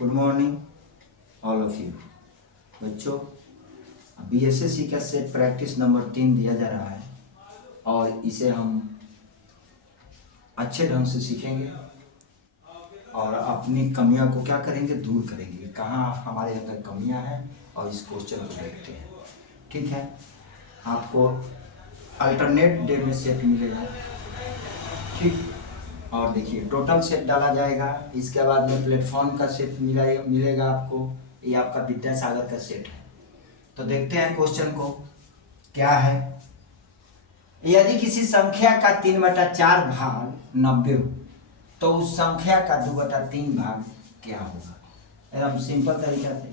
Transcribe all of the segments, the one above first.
Good morning all of you बच्चों। BSSC का set practice number 3 दिया जा रहा है और इसे हम अच्छे ढंग से सीखेंगे और अपनी कमियां को क्या करेंगे, दूर करेंगे। कहाँ हमारे अंदर कमियां हैं और इस क्वेश्चन को देखते हैं। ठीक है, आपको अल्टरनेट डे में सेट मिलेगा। ठीक, और देखिए टोटल सेट डाला जाएगा। इसके बाद में प्लेटफॉर्म का सेट मिलेगा आपको। ये आपका विद्यासागर का सेट है। तो देखते हैं क्वेश्चन को क्या है। यदि किसी संख्या का 3/4 भाग 90 हो तो उस संख्या का 2/3 भाग क्या होगा। एकदम सिंपल तरीका से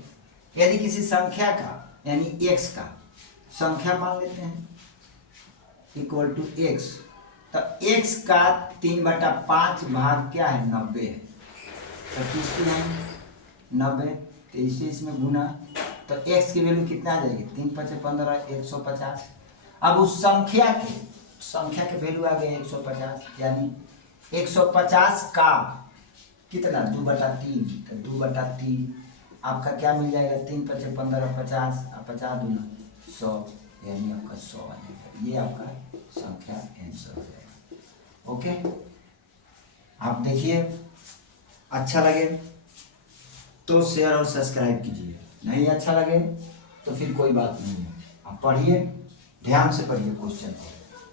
यदि किसी संख्या का यानी x का संख्या मान लेते हैं इक्वल टू x, तो x का 3/5 भाग क्या है, 90 है। तो किसकी है 90, तो इसे इसमें गुना, तो x की वैल्यू कितना आ जाएगी, 3 × 5 = 15, 150। अब उस संख्या के वैल्यू आ गए 150, यानी 150 का कितना 2/3, तो 2/3 आपका क्या मिल जाएगा, 3 × 5 = 15, 50 और 50 × 2 100, यानी आपका 100 आ जाएगा। ये आपका संख्या आंसर हो जाएगा। ओके, आप देखिए, अच्छा लगे तो शेयर और सब्सक्राइब कीजिए, नहीं अच्छा लगे तो फिर कोई बात नहीं है। आप पढ़िए, ध्यान से पढ़िए क्वेश्चन को।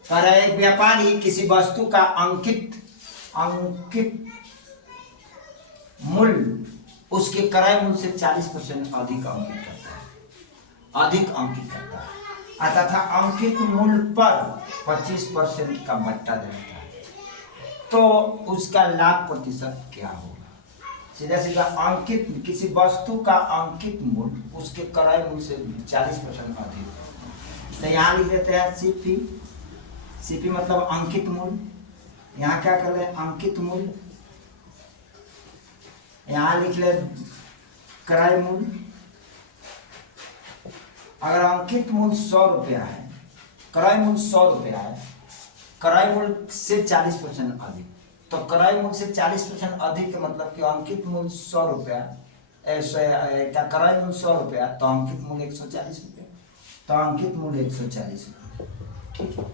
कह रहा है एक व्यापारी किसी वस्तु का अंकित मूल्य उसके क्रय मूल्य से 40% अधिक अंकित करता है तथा अंकित मूल्य पर 25% का बट्टा देता है, तो उसका लाभ प्रतिशत क्या होगा। सीधा सीधा अंकित, किसी वस्तु का अंकित मूल्य उसके क्रय मूल्य से 40% अधिक, तो यहाँ लिख देते हैं सीपी मतलब अंकित मूल्य। यहाँ क्या कर रहे हैं, अंकित मूल्य। यहाँ लिख ले क्रय मूल्य। अगर अंकित मूल्य 100 रुपया है, क्रय मूल्य 100 रुपया है, क्रय मूल्य से 40% अधिक, तो क्रय मूल्य से 40% अधिक का मतलब कि अंकित मूल्य 100 रुपया, क्रय मूल्य 100 रुपया, तो अंकित मूल्य 140 रुपया, तो अंकित मूल्य 140 रुपया। ठीक है,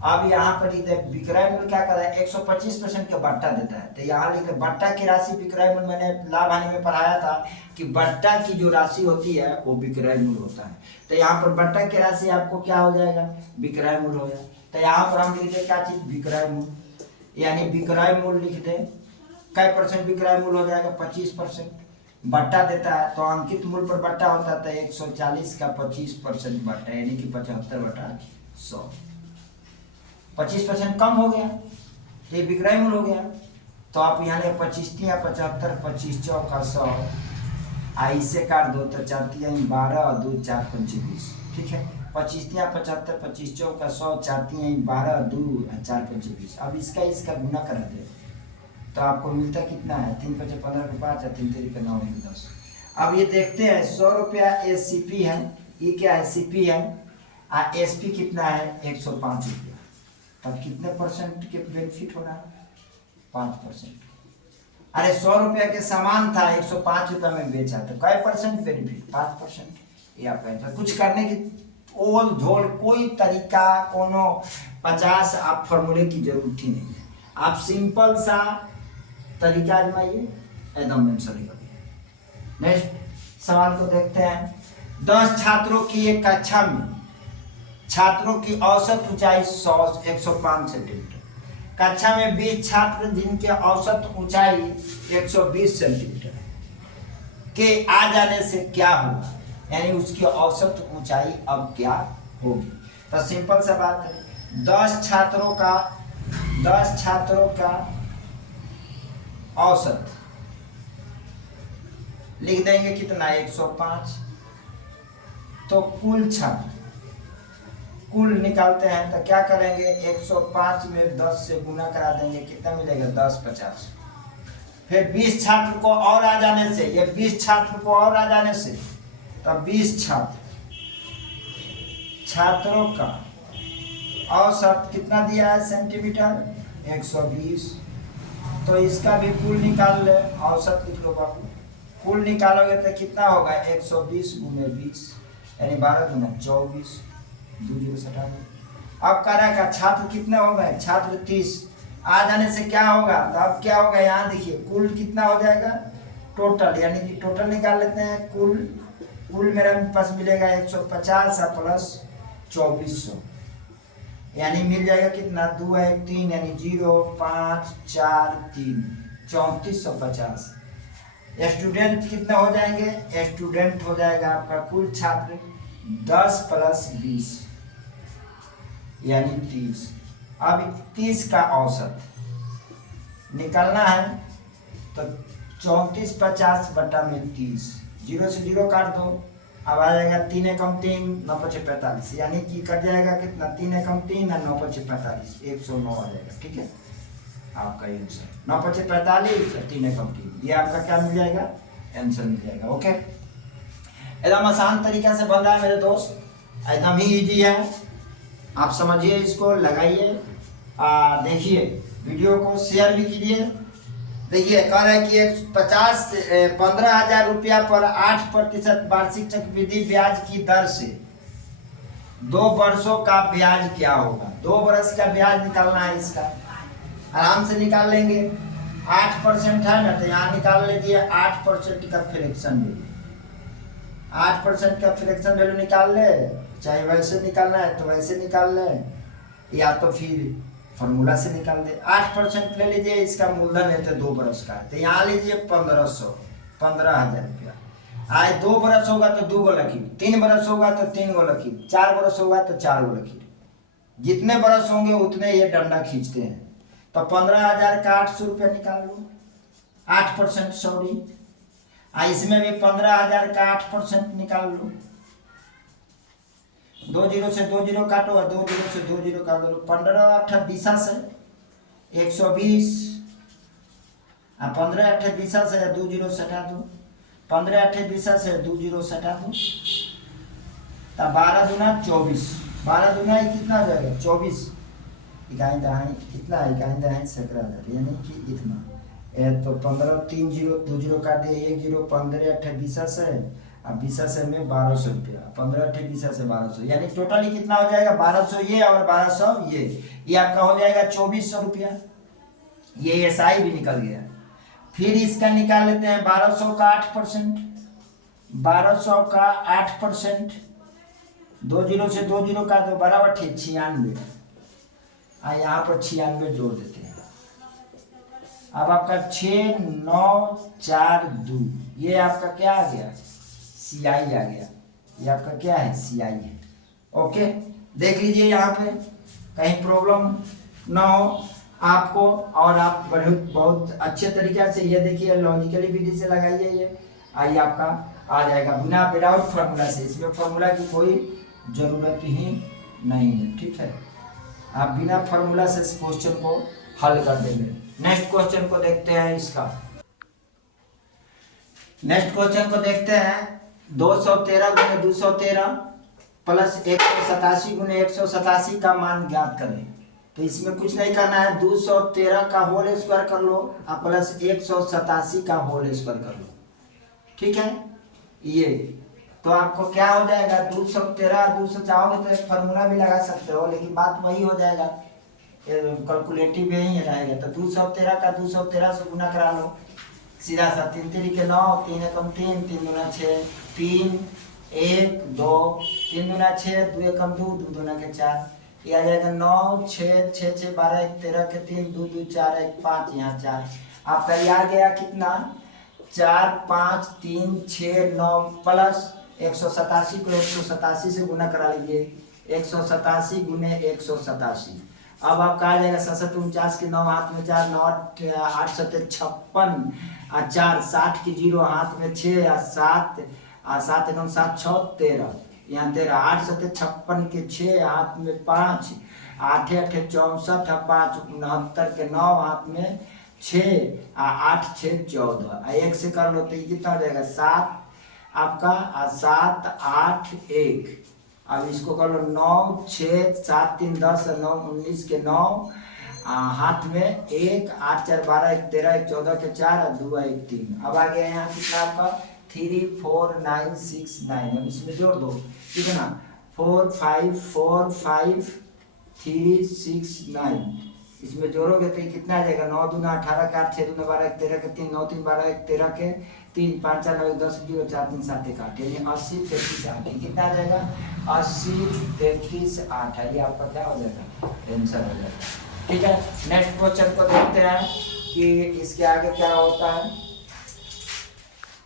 अब यहाँ पर विक्रय मूल्य क्या कर रहा है, 125% का बट्टा देता है, तो यहाँ लिख बट्टा की राशि विक्रय मूल्य। मैंने लाभ हानि में पढ़ाया था कि बट्टा की जो राशि होती है वो विक्रय मूल्य होता है। तो यहाँ पर बट्टा की राशि आपको क्या हो जाएगा, विक्रय मूल्य हो जाएगा। तो यहाँ पर हम लिख दें क्या चीज, विक्रय मूल्य, यानी विक्रय मूल्य लिख दें। कै % विक्रय मूल्य हो जाएगा, 25%। बट्टा देता है तो अंकित मूल्य पर बट्टा होता है, तो 140 का 25% बट्टा, यानी कि 75/100, 25% कम हो गया, तो ये विक्रय मूल्य हो गया। तो आप यहाँ ले 25 या 75, 25 चौका 100, इसे काट दो तो 4 × 12 और 2 × 4 = 25। ठीक है, 25 या 75, 25 चौका 100, 4 × 12, 2 और 4 × 25। अब इसका गुना करा दे तो आपको मिलता कितना है, 3 × 5 = 15 × 5 और 3 × 3 = 9 × 10। अब ये देखते हैं 100 रुपया एससीपी है, ये क्या है, सीपी है, और एसपी कितना है 105 रुपया। तब कितने % के बेनिफिट हो रहा है, 5%। अरे 100 रुपया के सामान था, 105 रुपया में बेचा, तो कै % बेनिफिट, 5%। ये आप कुछ करने की ओल झोल कोई तरीका कोनो 50 आप फॉर्मूले की जरूरत ही नहीं है। आप सिंपल सा तरीका आजमाइए, एकदम आंसर निकल गया। नेक्स्ट सवाल को देखते हैं। 10 छात्रों की एक कक्षा में छात्रों की औसत ऊंचाई 105 सेंटीमीटर। कक्षा में 20 छात्र जिनके औसत ऊंचाई 120 सेंटीमीटर के आ जाने से क्या होगा, यानी उसकी औसत ऊंचाई अब क्या होगी। तो सिंपल सा बात है, 10 छात्रों का औसत लिख देंगे कितना, 105। तो कुल निकालते हैं तो क्या करेंगे, 105 में 10 से गुना करा देंगे, कितना मिलेगा, 10 × 50। फिर 20 छात्र को और आ जाने से, ये 20 छात्र को और आ जाने से, तो 20 छात्रों का औसत कितना दिया है सेंटीमीटर, 120। तो इसका भी कुल निकाल ले, औसत लिख लो बाबू, कुल निकालोगे तो कितना होगा 120 गुने 20 यानी 12 गुना 24, 2 जीरो सटा दो। अब कह रहा है का छात्र कितने हो गए, छात्र 30। आ जाने से क्या होगा, तो अब क्या होगा यहाँ देखिए कुल कितना हो जाएगा टोटल, यानी कि टोटल निकाल लेते हैं। कुल मेरे पास मिलेगा 150 प्लस 2400 यानी मिल जाएगा कितना 2 1 3 यानी 0 5 4 3 3450। स्टूडेंट कितने हो जाएंगे, स्टूडेंट हो जाएगा आपका कुल छात्र 10 प्लस 20 यानी 30। अब 30 का औसत निकालना है तो 3450 बटा में 30, 0 से 0 काट दो। अब आ जाएगा 3 एकम 3 9 पचे 45 यानी कि कट जाएगा कितना 3 एकम 3 और 9 पचे 45 109 आ जाएगा। ठीक है आपका ये आंसर 9 पचे 45 और 3 एकम 3 ये आपका क्या मिल जाएगा आंसर मिल जाएगा। ओके एकदम आसान तरीका से बन रहा है मेरे दोस्त, एकदम ही इजी है, आप समझिए इसको, लगाइए, देखिए वीडियो को शेयर भी कीजिए। देखिए कह रहा है कि 15,000 रुपया पर 8% वार्षिक चक्रवृद्धि ब्याज की दर से 2 वर्षों का ब्याज क्या होगा। 2 वर्ष का ब्याज निकालना है, इसका आराम से निकाल लेंगे। 8% है ना, तो यहाँ निकाल लीजिए 8% का फ्रैक्शन वैल्यू। 8% का फ्रैक्शन वैल्यू निकाल ले, चाहे वैसे निकालना है तो वैसे निकाल ले, या तो फिर फॉर्मूला से निकाल दे। 8% ले लीजिए, इसका मूलधन है तो 2 बरस का है, तो यहाँ लीजिए 1500, 15,000 रुपया। आए 2 बरस होगा तो 2 गो लकीर, 3 बरस होगा तो 3 गो लकीर, 4 बरस होगा तो 4 गो लकीर। जितने बरस होंगे उतने ये डंडा खींचते हैं। तो 15,000 का 800 रुपया निकाल लो, 8% सॉरी। इसमें भी 15,000 का 8% निकाल लो। 2 जीरो से 2 जीरो काटो और 2 जीरो से 2 जीरो काट दो। 15 8 20 से 120 और 15 8 20 से 2 जीरो सटा दो। 15 8 20 से 2 जीरो सटा दो, तो 12 दूना 24, 12 दूना ही कितना हो जाएगा 24। इकाई दहाई कितना है, इकाई दहाई 17,000 यानी कि इतना। तो 15 3 जीरो 2 जीरो काट दिए, 1 जीरो 15 8 20 से अब 20 से में 1200 रुपया, 15 8 20 से 1200 यानी टोटली कितना हो जाएगा 1200 ये और 1200 ये आपका हो जाएगा 2400 रुपया। ये एसआई भी निकल गया। फिर इसका निकाल लेते हैं 1200 का 8%, 1200 का 8%, 2 जीरो से 2 जीरो का 2 बराबर 96। यहाँ पर 96 जोड़ देते हैं। अब आपका 6 9 4 2 ये आपका क्या आ गया सीआई आ गया। ये आपका क्या है सीआई है। ओके देख लीजिए यहाँ पे कहीं प्रॉब्लम ना हो आपको, और आप बहुत अच्छे तरीके से ये देखिए लॉजिकली विधि से लगाइए, ये आइए आपका आ जाएगा बिना विदाउट फार्मूला से। इसमें फार्मूला की कोई ज़रूरत ही नहीं है। ठीक है आप बिना फार्मूला से इस क्वेश्चन को हल कर देंगे। नेक्स्ट क्वेश्चन को देखते हैं। इसका नेक्स्ट क्वेश्चन को देखते हैं। 213 गुने 213 प्लस 187 गुने 187 का मान ज्ञात करें। तो इसमें कुछ नहीं करना है, 213 का होल स्क्वायर कर लो और प्लस 187 का होल स्क्वायर कर लो। ठीक है ये तो आपको क्या हो जाएगा 213 और 200 चाहोगे तो एक फार्मूला भी लगा सकते हो, लेकिन बात वही हो जाएगा कैलकुलेटिव यही रहेगा। तो 213 का 213 से गुना करा लो सीधा सा। 3 3 के 9, 3 एकम 3, 3 दूना 6, 3 1 2, 3 दूना 6, 2 एकम 2, 2 दूना के 4, ये आ जाएगा 9 6 6 6 12 1 13 के 3, 2 2 4 1 5, यहाँ 4 आपका ये आ गया कितना 4 5 3 6 9 प्लस 187 को 187 से गुना करा लीजिए। 187 गुने 187 अब आपका आ जाएगा 7 49 के 9 हाथ में 4 9 8 7 56 और 4 60 के 0 हाथ में 6 और 7 7 9 7 6 13 यहाँ 13 8 7 56 के 6 हाथ में 5 8 8 64 5 69 के 9 हाथ में 6 8 6 14 1 से कर लो तो ये कितना हो जाएगा 7 आपका 7 8 1। अब इसको कर लो 9 6 7 3 10 9 19 के 9 हाथ में 1, 8 4 12 1 13 1 14 के 4 और 2 1 3। अब आ गया यहाँ कितना आपका 3 4 9 6 9। अब इसमें जोड़ दो कितना 4 5 4 5 3 6 9। इसमें जोड़ोगे तो कितना आ जाएगा 9 दूना 18 के 8 6 दूना 12 1 13 के 3 9 3 12 1 13 के 3 5 4 9 10 0 4 3 7 1 8 यानी 80 33 8। कितना आ जाएगा 80 33 8 है। ये आपका क्या हो जाएगा आंसर हो जाएगा। ठीक है, नेक्स्ट क्वेश्चन को देखते हैं कि इसके आगे क्या होता है।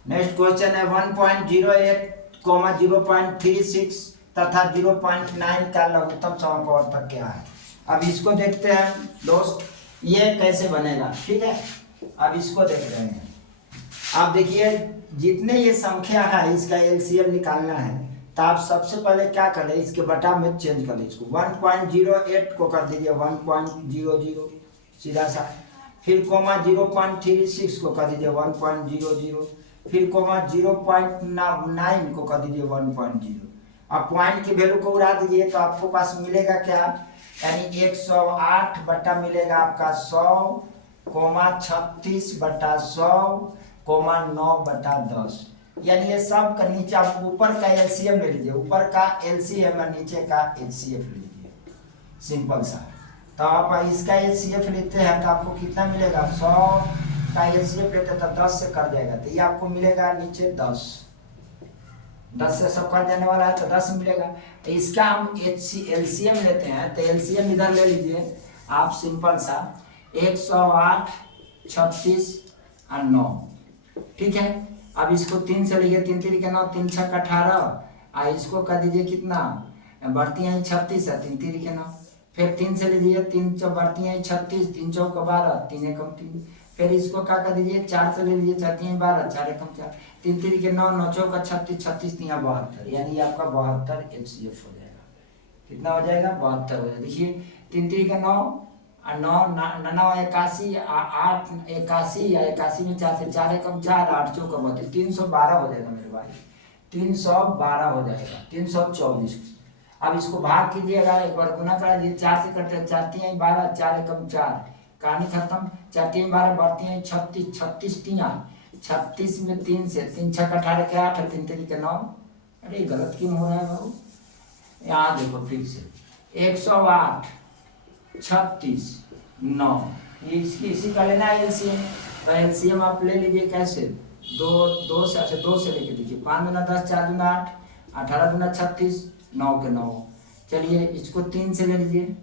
नेक्स्ट क्वेश्चन है 1.08, 0.36 तथा 0.9 का लघुत्तम समापवर्तक क्या है। अब इसको देखते हैं दोस्त, ये कैसे बनेगा। ठीक है, अब इसको देख रहे हैं। आप देखिए जितने ये संख्या है इसका एलसीएम निकालना है, तो आप सबसे पहले क्या करें, इसके बटा में चेंज कर लीजिए। 1.08 को कर दीजिए 1.00 सीधा सा, फिर कोमा 0.36 को कर दीजिए 1.00, फिर कोमा 0.9 को कर दीजिए 1.0। अब पॉइंट की वैल्यू को उड़ा दीजिए तो आपको पास मिलेगा क्या, यानी 108 बटा मिलेगा आपका 100, कोमा 36 बटा 100, कोमा 9 बटा 10। यानी ये सब का नीचे आप ऊपर का एलसीएम ले लीजिए, ऊपर का एलसीएम और नीचे का एचसीएफ ले लीजिए, सिंपल सा। तो आप इसका एचसीएफ लेते हैं तो आपको कितना मिलेगा, 100 का एचसीएफ लेते तो 10 से कर जाएगा, तो ये आपको मिलेगा नीचे 10 से सब कर देने वाला है तो 10 मिलेगा। तो इसका हम एलसीएम लेते हैं, तो एलसीएम इधर ले लीजिए आप, सिंपल सा 108 36 और 9। ठीक है, अब इसको 3 से लीजिए, 3 3 के 9, 3 6 का 18, इसको कर दीजिए कितना, बढ़ती हैं 36 है, 3 3 के 9, फिर 3 से लीजिए, 3 चौ बढ़ती हैं 36, 3 चौ का 12, 3 एकम 3, फिर इसको क्या कर दीजिए 4 से ले लीजिए, 4 3 12, 4 एकम 4, 3 3 के 9, 9 चौ का 36, 36 3 72, यानी आपका 72 एचसीएफ हो जाएगा। कितना हो जाएगा 72 हो जाएगा। देखिए 3 3 के 9 और 9 9 81, 8 81 या 81 में 4 से 4 एकम 4, 8 चौ का 32, 312 हो जाएगा मेरे भाई, 312 हो जाएगा, 324। अब इसको भाग कीजिएगा, एक बार गुना करा दीजिए, 4 से कटे 4 3 12, 4 एकम 4, कहानी खत्म, 4 3 12 बढ़ती हैं 36, 36 3 36 में 3 से 3 6 18 के 8, 3 3 के 9। अरे गलत क्यों हो रहा है बाबू, यहाँ देखो फिर से 108 36 9, इसी का लेना है एलसीएम। तो एलसीएम आप ले लीजिए कैसे, 2 से लेके देखिए, 5 दूना 10, 4 दूना 8, 18 दूना 36, 9 के 9। चलिए इसको 3 से ले लीजिए,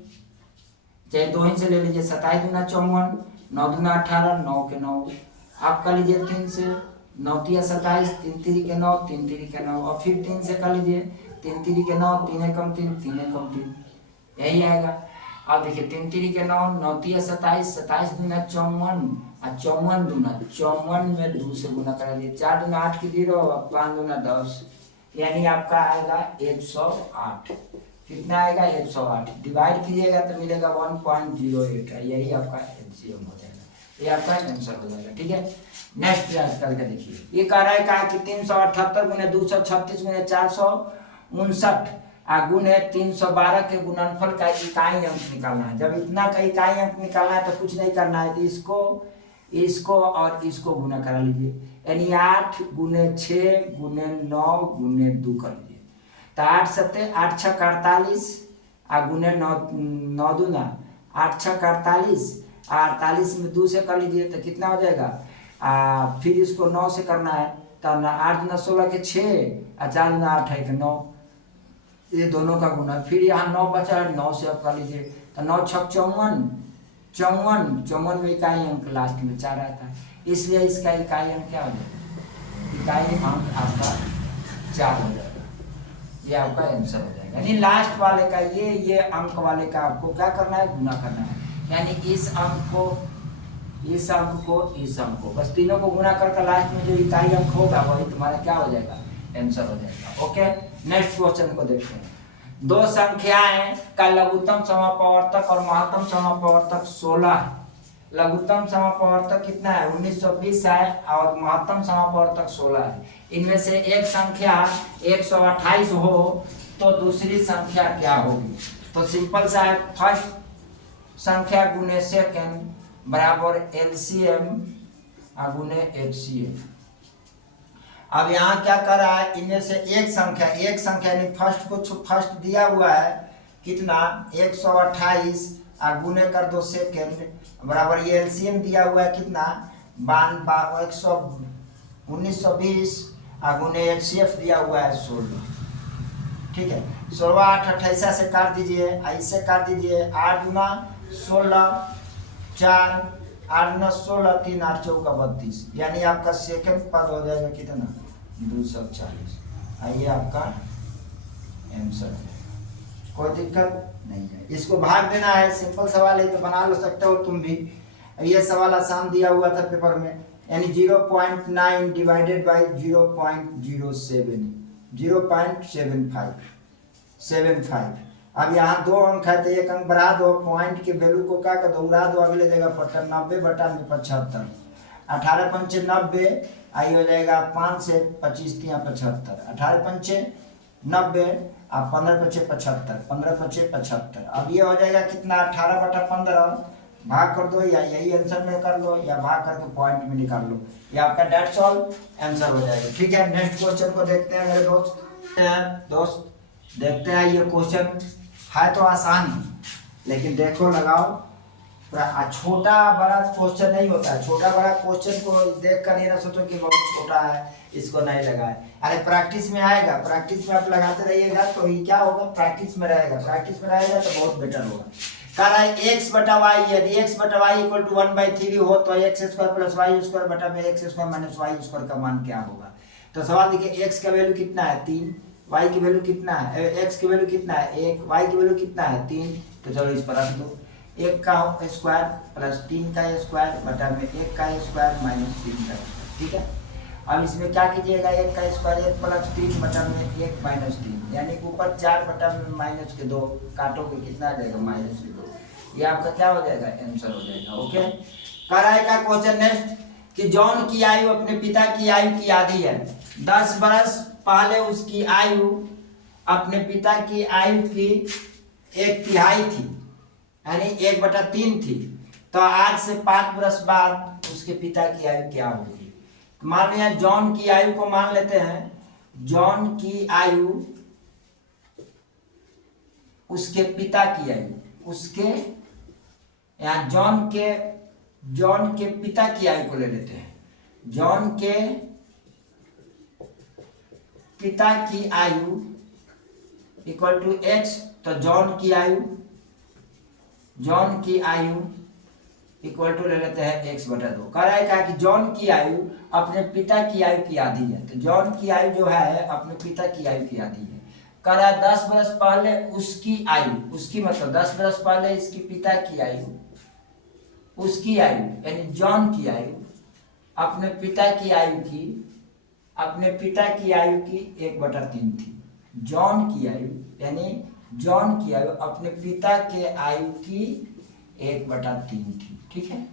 चाहे 2 ही से ले लीजिए, 27 दूना 54, 9 दूना 18, 9 के 9। आप कर लीजिए 3 से, 9 3 27, 3 3 के 9, 3 3 के 9, और फिर 3 से कर लीजिए, 3 3 के 9, 3 एकम 3, 3 एकम 3, यही आएगा। अब देखिए 3 3 के 9, 9 3 27, 27 दूना 54, और 54 दूना 54 में 2 से गुना करा दिए, 4 दूना 8 की 0, 5 दूना 10, यानी आपका आएगा 108। कितना आएगा 108, डिवाइड कीजिएगा तो मिलेगा 1.08 है, यही आपका एलसीएम हो जाएगा, ये आपका आंसर हो जाएगा। ठीक है, नेक्स्ट प्रयास करके देखिए। ये कह रहा है कहा कि 378 गुने 236 गुने 459 गुने 312 के गुणनफल का इकाई अंक निकालना है। जब इतना का इकाई अंक निकालना है तो कुछ नहीं करना है, तो इसको और इसको गुना करा लीजिए, यानी 8 गुने 6 गुने 9 गुने 2 कर लीजिए, तो 8 7 8 6 48 गुने 9 दूना 8 6 48, 48 में 2 से कर लीजिए तो कितना हो जाएगा, फिर इसको 9 से करना है, तो 8 दूना 16 के 6, 4 दूना 8 है 9, ये दोनों का गुना, फिर यहाँ 9 बचा है, 9 से आप कर लीजिए, तो 9 6 54, 54 में इकाई अंक लास्ट में 4 आता है, इसलिए इसका इकाई अंक क्या हो जाएगा, इकाई अंक आपका 4 हो जाएगा, ये आपका आंसर हो जाएगा। यानी लास्ट वाले का ये अंक वाले का आपको क्या करना है, गुना करना है, यानी इस अंक को इस अंक को बस तीनों को गुना करके लास्ट में जो इकाई अंक होगा वही तुम्हारा क्या हो जाएगा, आंसर हो जाएगा। ओके, नेक्स्ट क्वेश्चन को देखते हैं। दो संख्याएं का लघुत्तम समापवर्तक और महत्तम समापवर्तक 16 है। लघुत्तम समापवर्तक कितना है, 1920 है, और महत्तम समापवर्तक 16 है। इनमें से एक संख्या 128 हो तो दूसरी संख्या क्या होगी। तो सिंपल सा है, फर्स्ट संख्या गुने सेकेंड बराबर एलसीएम गुने एचसीएफ। अब यहाँ क्या कर रहा है, इनमें से एक संख्या यानी फर्स्ट को फर्स्ट दिया हुआ है कितना 128 गुने कर दो सेकेंड बराबर ये एलसीएम दिया हुआ है कितना 1920 गुने एचसीएफ दिया हुआ है 16। ठीक है, 16 8 28 से काट दीजिए, ऐसे काट दीजिए, 8 गुना 16 4 8 गुना 16 3 8 चौका 32, यानी आपका सेकंड पद हो जाएगा कितना 240। आइए आपका आंसर है, कोई दिक्कत नहीं है। इसको भाग देना है, सिंपल सवाल है तो बना लो सकते हो तुम भी। ये सवाल आसान दिया हुआ था पेपर में, यानी 0.9 डिवाइडेड बाई 0.07 0.75। अब यहाँ दो अंक है तो एक अंक बढ़ा दो, पॉइंट के वैल्यू को क्या कर दो उड़ा दो अगले जगह पर, 90/75 18 पंचे 90 आई हो जाएगा 5 से 25 75 18 पंचे 90 अब 15 पंचे 75 15 पंचे 75। अब ये हो जाएगा कितना 18/15 भाग कर दो, या यही आंसर में कर लो या भाग करके पॉइंट में निकाल लो, ये आपका डेट्स ऑल आंसर हो जाएगा। ठीक है, नेक्स्ट क्वेश्चन को देखते हैं मेरे दोस्त देखते हैं। ये क्वेश्चन है तो आसान ही, लेकिन देखो लगाओ, छोटा बड़ा क्वेश्चन नहीं होता है। छोटा बड़ा क्वेश्चन को देख कर ये ना सोचो कि बहुत छोटा है इसको नहीं लगाए, अरे प्रैक्टिस में आएगा, प्रैक्टिस में आप लगाते रहिएगा तो ये क्या होगा, प्रैक्टिस में रहेगा तो बहुत बेटर होगा। कह रहा है x/y, यदि x/y इक्वल टू 1/3 हो तो x² प्लस y स्क्वायर बटा में x² माइनस y स्क्वायर का मान क्या होगा। तो सवाल देखिए, x का वैल्यू कितना है 3, y की वैल्यू कितना है, x की वैल्यू कितना है 1, y की वैल्यू कितना है 3। तो चलो इस पर रख दो, 1 का स्क्वायर प्लस 3 का स्क्वायर बटा में 1 का स्क्वायर माइनस 3 का स्क्वायर। ठीक है, अब इसमें क्या कीजिएगा, 1 का स्क्वायर 1 प्लस 3 बटा में 1 माइनस 3, यानी कि ऊपर 4 बटा में माइनस के 2 काटोगे कितना आ जाएगा माइनस के 2, ये आपका क्या हो जाएगा आंसर हो जाएगा। ओके, कराएगा क्वेश्चन नेक्स्ट कि जॉन की आयु अपने पिता की आयु की आधी है। 10 बरस पहले उसकी आयु अपने पिता की आयु की 1/3 थी, यानी 1/3 थी। तो आज से 5 बरस बाद उसके पिता की आयु क्या होगी। मान लिया जॉन की आयु को मान लेते हैं, जॉन की आयु उसके पिता की आयु, उसके यहाँ जॉन के पिता की आयु को ले लेते हैं। जॉन के पिता की आयु इक्वल टू x, तो जॉन की आयु इक्वल टू ले लेते हैं x/2। कह रहा है क्या कि जॉन की आयु अपने पिता की आयु की आधी है, तो जॉन की आयु जो है अपने पिता की आयु की आधी है। कह रहा है 10 बरस पहले उसकी आयु, उसकी मतलब 10 बरस पहले इसकी पिता की आयु, उसकी आयु यानी जॉन की आयु अपने पिता की आयु की 1/3 थी। जॉन की आयु यानी जॉन की आयु अपने पिता के आयु की 1/3 थी। ठीक है,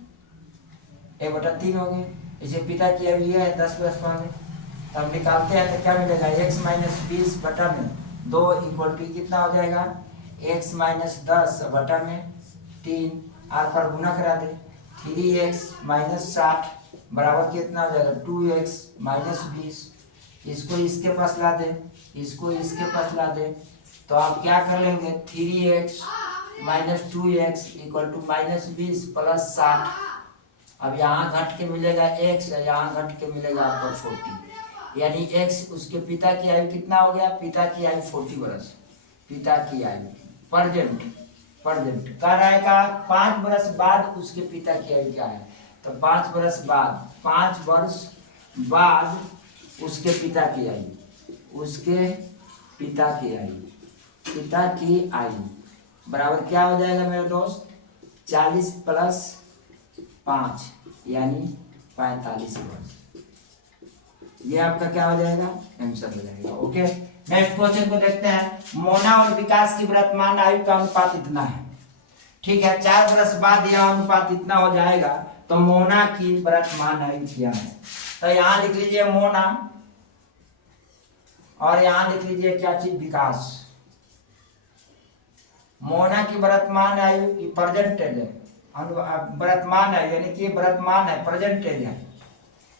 1/3 हो गए। इसे पिता की आयु ये है 10 बरस पहले, तो हम निकालते हैं तो क्या मिलेगा, x माइनस 20 बटा में 2 इक्वल टू कितना हो जाएगा, x माइनस 10 बटा में 3, आर पर गुना करा दे, 3x माइनस 60 बराबर कितना हो जाएगा 2x माइनस 20। इसको इसके पास ला दे, इसको इसके पास ला दे, तो आप क्या कर लेंगे 3x minus 2x equal to minus 20 plus 60। अब यहाँ घट के मिलेगा x, यहाँ घट के मिलेगा आपको 40, यानी x उसके पिता की आयु कितना हो गया, पिता की आयु 40 बरस, पिता की आयु प्रेजेंट कह रहा है का 5 बरस बाद उसके पिता की आयु क्या है, तो 5 वर्ष बाद उसके पिता की आयु बराबर क्या हो जाएगा मेरे दोस्त, 40 प्लस 5 यानी 45 वर्ष। ये आपका क्या हो जाएगा, आंसर हो जाएगा। ओके, नेक्स्ट क्वेश्चन को देखते हैं। मोना और विकास की वर्तमान आयु का अनुपात इतना है। ठीक है, 4 वर्ष बाद यह अनुपात इतना हो जाएगा, तो मोना की वर्तमान आयु क्या है। तो यहाँ लिख लीजिए मोना और यहाँ लिख लीजिए क्या चीज, विकास। मोना की वर्तमान आयु की प्रेजेंट एज है, वर्तमान है यानी कि वर्तमान है, प्रेजेंट एज है।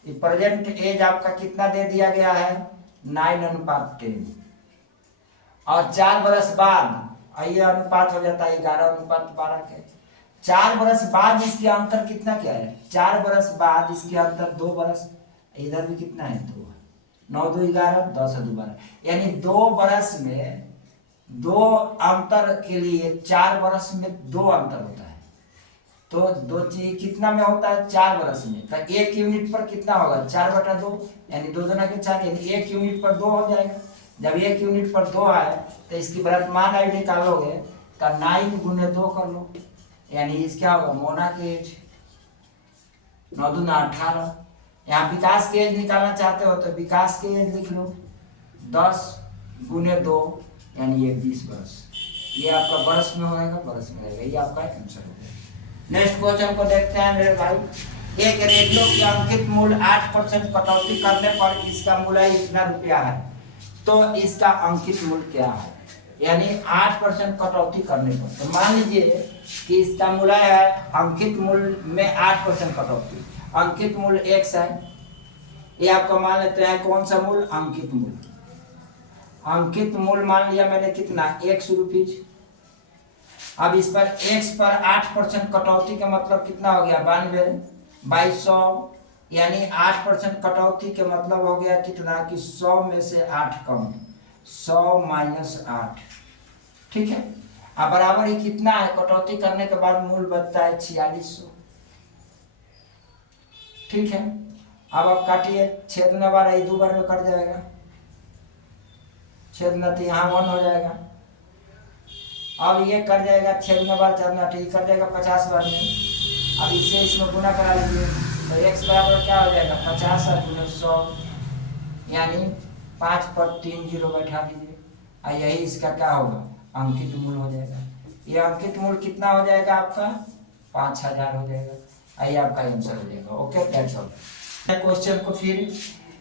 ये प्रेजेंट एज आपका कितना दे दिया गया है 9:10 और 4 बरस बाद ये अनुपात हो जाता है 11:12 के। 4 बरस बाद इसके अंतर कितना क्या है, 4 बरस बाद इसके अंतर 2 बरस, इधर भी कितना है 2, 9 2 11 10 2 12, यानी 2 बरस में 2 अंतर के लिए 4 बरस में 2 अंतर होता है। तो 2 चीज कितना में होता है 4 बरस में, तो 1 यूनिट पर कितना होगा 4/2, यानी 2 दूना के 4, यानी 1 यूनिट पर 2 हो जाएगा। जब 1 यूनिट पर 2 आए तो इसकी वर्तमान आयु निकालोगे तो 9 × 2 कर लो, यानी इस क्या होगा मोना की एज 9 दूना 18। यहाँ विकास की एज निकालना चाहते हो तो विकास की एज लिख लो 10 × 2 यानी ये 20 बरस। ये आपका बरस में होगा, बरस में रहेगा, ये आपका आंसर हो गया। नेक्स्ट क्वेश्चन को देखते हैं मेरे भाई। एक रेडियो की अंकित मूल्य 8% कटौती करने पर इसका मूल्य इतना रुपया है, तो इसका अंकित मूल्य क्या है, यानी 8% कटौती करने पर। तो मान लीजिए कि इसका मूल्य है अंकित मूल्य में 8% कटौती, अंकित मूल्य x है, ये आपका मान लेते हैं कौन सा मूल्य अंकित मूल्य। अंकित मूल्य मान लिया मैंने कितना ₹1। अब इस पर x पर 8% कटौती का मतलब कितना हो गया 92/100, यानी 8% कटौती के मतलब हो गया कितना कि 100 में से 8 कम, 100 - 8, ठीक है। अब बराबर ही कितना है कटौती करने के बाद मूल्य बचता है 4600, ठीक है। अब आप काटिए, छेद न बार 2 बार में कट जाएगा, छेद न यहाँ 1 हो जाएगा। अब ये कट जाएगा, छेद न बार 4 न ठीक कट जाएगा 50 बार में। अब इससे इसमें गुना करा लीजिए तो x बराबर क्या हो जाएगा 50 × 100, यानी 5 पर 3 0 बैठा दीजिए, और यही इसका क्या होगा अंकित मूल्य हो जाएगा। ये अंकित मूल्य कितना हो जाएगा आपका 5000 हो जाएगा, यही आपका आंसर हो जाएगा। Okay, that's all. क्वेश्चन को फिर,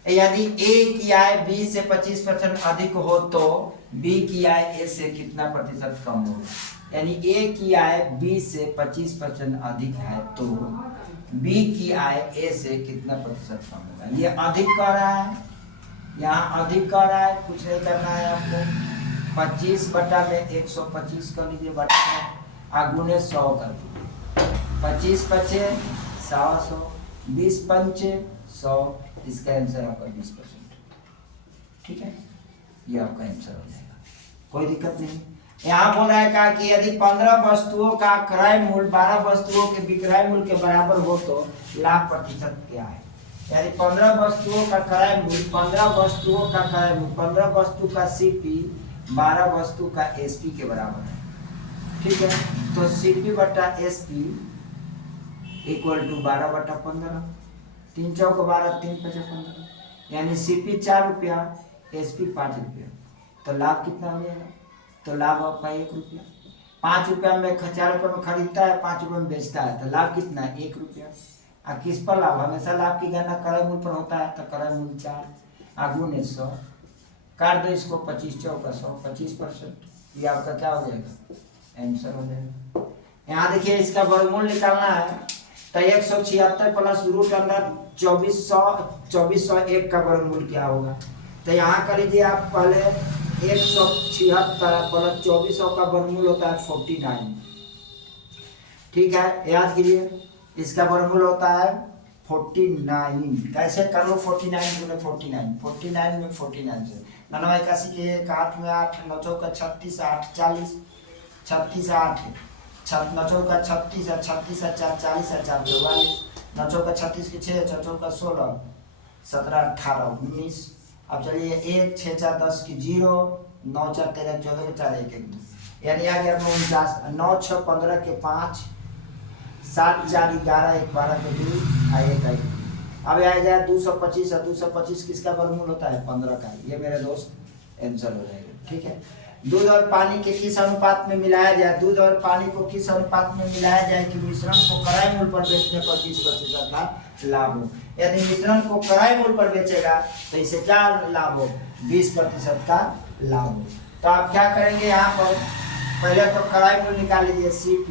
यदि a की आय b से 25% अधिक हो तो b की आय a से कितना प्रतिशत कम होगा, यानी a की आय b से 25% अधिक है तो b की आय a से कितना प्रतिशत कम होगा। ये अधिक कर रहा है, यहाँ अधिक कर रहा है, कुछ नहीं करना है आपको, 25/125 कर लीजिए, बटा गुने 100 कर दीजिए, 25 5 100, 20 5 100, इसका आंसर आपका 20%, ठीक है। ये आपका आंसर हो जाएगा, कोई दिक्कत नहीं। यहाँ बोल रहा है क्या कि यदि 15 वस्तुओं का क्रय मूल्य 12 वस्तुओं के विक्रय मूल्य के बराबर हो तो लाभ प्रतिशत क्या है, यानी 15 वस्तुओं का क्रय मूल्य, 15 वस्तुओं का क्रय मूल्य, 15 वस्तु का CP 12 वस्तु का SP के बराबर है, ठीक है। तो CP बटा SP इक्वल टू 12/15, 3 चौक 12 3 5 15, यानी CP 4 रुपया SP 5 रुपया, तो लाभ कितना हो जाएगा, तो लाभ आपका 1 रुपया। 5 रुपया में 4 रुपये में खरीदता है, 5 रुपये में बेचता है, तो लाभ कितना 1 रुपया। और किस पर लाभ, हमेशा लाभ की गणना क्रय मूल्य पर होता है, तो क्रय मूल्य 4 गुने 100, काट दो इसको, 25 चौका 100, 25%, ये आपका क्या हो जाएगा आंसर हो जाएगा। यहाँ देखिए इसका वर्गमूल निकालना है, तो 176 प्लस रूट अंडर 2401 का वर्गमूल क्या होगा, तो यहाँ कर लीजिए आप पहले 176 प्लस 2400 का वर्गमूल होता है 49, ठीक है, याद कीजिए इसका वर्गमूल होता है 49। कैसे कर लो 49 गुने 49, 49 में 49 से 9 81 के 1 8 में 8, 9 चौका 36 8 40, 36 8 9 चौका 36 36 4 40 4 44, 9 चौका 36 के 6, 6 चौका 16 17 18 19। अब चलिए 1 6 4 10 की 0, 9 4 13 14 के 4 1 1 2, यानी आ गया 49, 9 6 15 के 5, 7 4 11 1 12 के 2 1 1। अब आ जाए 225, और 225 किसका वर्गमूल होता है 15 का, ये मेरे दोस्त आंसर हो जाएगा, ठीक है। दूध और पानी के किस अनुपात में मिलाया जाए, दूध और पानी को किस अनुपात में मिलाया जाए कि मिश्रण को क्रय मूल्य पर बेचने पर 20% का लाभ हो। यदि मिश्रण को क्रय मूल्य पर बेचेगा तो इसे क्या लाभ हो 20% का लाभ हो। तो आप क्या करेंगे यहाँ पर पहले तो क्राई मूल्य निकाल लीजिए CP।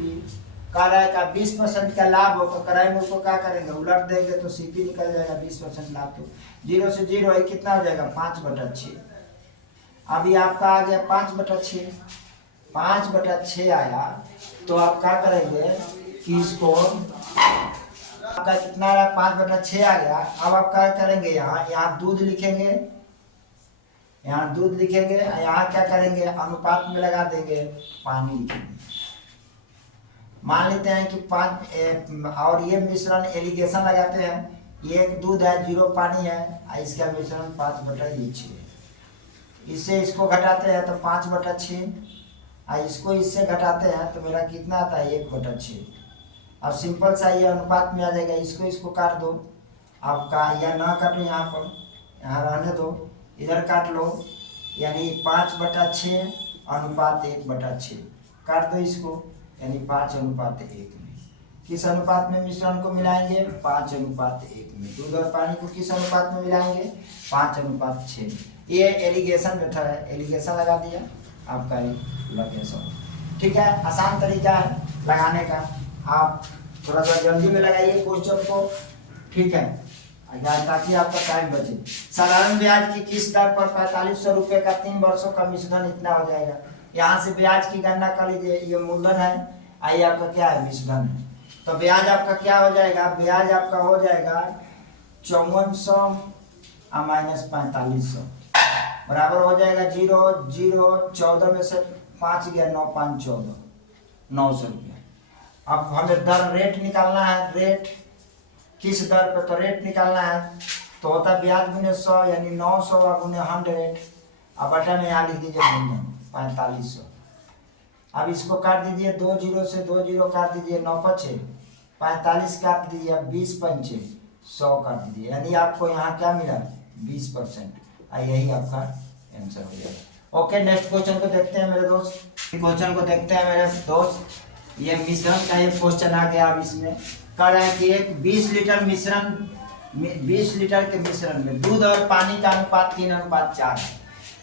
क्राई का 20% का लाभ हो तो क्राई मूल्य को क्या करेंगे, उलट देंगे तो CP निकल जाएगा 20% लाभ। तो 0 से 0 है, कितना हो जाएगा 5/6। अभी आपका आ गया 5/6। 5/6 आया तो आप क्या करेंगे कि इसको आपका कितना आया 5/6 आ गया। अब आप क्या करेंगे, यहाँ दूध लिखेंगे, यहाँ दूध लिखेंगे, यहाँ क्या करेंगे अनुपात में लगा देंगे पानी लिखेंगे। मान लेते हैं कि 5 और ये मिश्रण एलिगेशन लगाते हैं, ये एक दूध है 0 पानी है, इसका मिश्रण 5/6 है। इससे इसको घटाते हैं तो 5/6, इसको इससे घटाते हैं तो मेरा कितना आता है 1/6। अब सिंपल सा ये अनुपात में आ जाएगा। इसको काट दो आपका, या ना काटो, यहाँ पर यहाँ रहने दो, इधर काट लो, यानी 5/6 अनुपात 1/6 काट दो इसको, यानी 5:1 में। किस अनुपात में मिश्रण को मिलाएंगे 5:1 में। दूध और पानी को किस अनुपात में मिलाएंगे 5:6 में। ये एलिगेशन मेथड है, एलिगेशन लगा दिया आपका एलिगेशन। ठीक है, आसान तरीका है लगाने का। आप थोड़ा सा जल्दी में लगाइए क्वेश्चन को, ठीक है, ताकि आपका टाइम बचे। साधारण ब्याज की किस्त दर पर 4500 रुपये का 3 वर्षों का मिश्रण इतना हो जाएगा। यहाँ से ब्याज की गणना कर लीजिए। ये मूलधन है, आइए आपका क्या है मिश्रण है, तो ब्याज आपका क्या हो जाएगा, ब्याज आपका हो जाएगा 5400 माइनस 4500 बराबर हो जाएगा 0 0 14 में से 5 गया 9 5 14 900 रुपया। अब हमें दर रेट निकालना है, रेट किस दर पे, तो रेट निकालना है तो होता है ब्याज गुने 100 यानी 900 गुने 100। अब बटन में यहाँ लिख दीजिए 4500। अब इसको काट दीजिए, 2 0 से 2 0 काट दीजिए, 9 5 45 काट दीजिए, अब 20 5 100 काट दीजिए, यानी आपको यहाँ क्या मिला 20%। यही आपका आंसर हो जाएगा। ओके, नेक्स्ट क्वेश्चन को देखते हैं मेरे दोस्त। क्वेश्चन को देखते हैं मेरे दोस्त। ये मिश्रण का एक क्वेश्चन आ गया। अब इसमें कह रहा है कि एक 20 लीटर मिश्रण 20 लीटर के मिश्रण में दूध और पानी का अनुपात 3:4 है।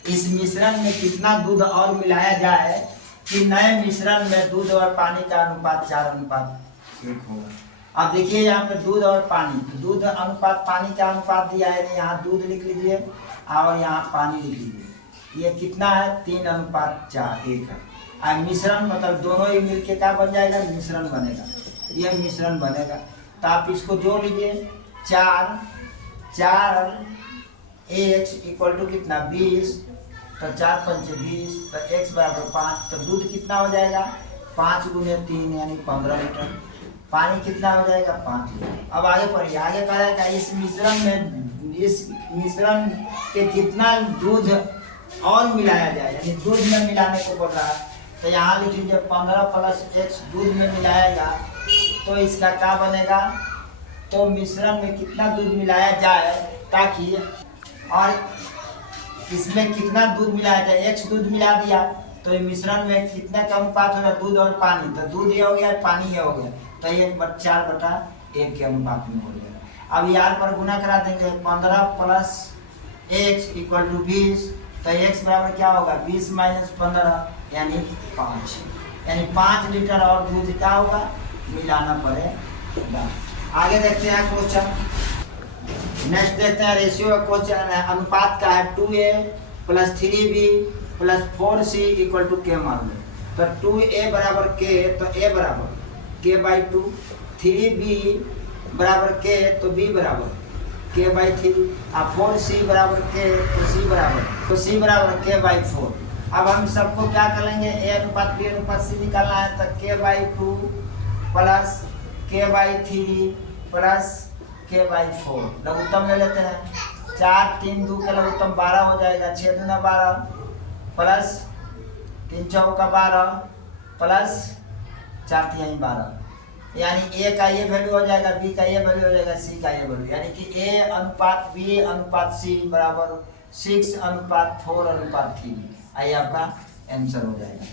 इस मिश्रण में कितना दूध और मिलाया जाए कि नए मिश्रण में दूध और पानी का अनुपात 4:1 होगा। अब देखिए यहाँ पे दूध और पानी, दूध अनुपात पानी का अनुपात दिया है, यहाँ दूध लिख लीजिए और यहाँ पानी लिख लीजिए। ये कितना है 3:1 है। अब मिश्रण मतलब दोनों ही मिलके क्या बन जाएगा, मिश्रण बनेगा, ये मिश्रण बनेगा। तो आप इसको जोड़ लीजिए, 4 x इक्वल टू कितना 20, तो 4 5 20, तो x बराबर 5। तो दूध कितना हो जाएगा 5 गुने 3 यानी 15 लीटर। पानी कितना हो जाएगा 5 लीटर। अब आगे पढ़िए, आगे कहा जाएगा इस मिश्रण के कितना दूध और मिलाया जाए, यानी दूध में मिलाने को बोल रहा है। तो यहाँ लिख लीजिए 15 + x दूध में मिलाएगा तो इसका क्या बनेगा, तो मिश्रण में कितना दूध मिलाया जाए ताकि, और इसमें कितना दूध मिलाया जाए, x दूध मिला दिया तो मिश्रण में कितना का अनुपात होगा दूध और पानी, तो दूध ये हो गया पानी ये हो गया, तो 1/4/1 के अनुपात में हो जाएगा। अब यार पर गुना करा देंगे, 15 + x इक्वल टू 20, तो x बराबर क्या होगा 20 - 15 यानी 5, यानी 5 लीटर और दूध क्या होगा मिलाना पड़ेगा। आगे देखते हैं क्वेश्चन, नेक्स्ट देखते हैं रेशियो का क्वेश्चन है। अनुपात का है 2a + 3b + 4c = k मान लो। तो 2a बराबर k, तो a बराबर k/2, 3b बराबर k, तो b बराबर k/3, और 4c बराबर k, तो c बराबर k/4। अब हम सबको क्या करेंगे, a अनुपात b अनुपात c निकालना है, तो k/2 + k/3 + k/4 लघुत्तम ले लेते हैं। 4 3 2 का लघुत्तम 12 हो जाएगा, 6 दूना 12 प्लस 3 चौका 12 प्लस 4 तिहाई 12, यानी a का ये वैल्यू हो जाएगा, b का ये वैल्यू हो जाएगा, c का ये वैल्यू, यानी कि a अनुपात b अनुपात c बराबर 6:4:3। आइए आपका आंसर हो जाएगा।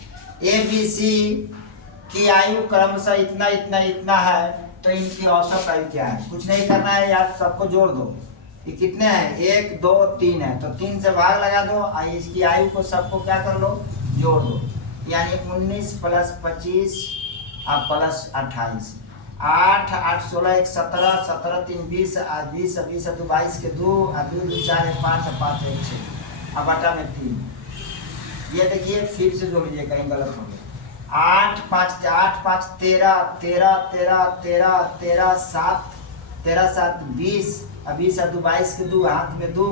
ए बी सी की आयु क्रमशः इतना इतना इतना है, तो इनकी औसत आयु क्या है, कुछ नहीं करना है यार, सबको जोड़ दो। ये कितने हैं 1 2 3 है, तो 3 से भाग लगा दो, इसकी आयु को सबको क्या कर लो जोड़ दो। यानी 19 प्लस 25 प्लस 28, 8 8 16 1 17, 17 3 20, 20 20 2 22 के 2, 2 2 4 1 5, 5 1 6, अब बटा में 3। ये देखिए फिर से जोड़ लीजिए, कहीं गलत हो गया। 8 5 8 5 13 13 13 13 13 7 13 7 20, 20 2 22 के 2, हाथ में 2,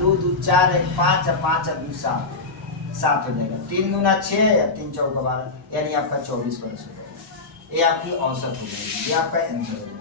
2 2 4 1 5, 5 2 7, 7 हो जाएगा। 3 दूना 6, 3 चौका 12, यानी आपका 24 प्लस हो जाएगा। ये आपकी औसत हो जाएगी, ये आपका आंसर हो जाएगा।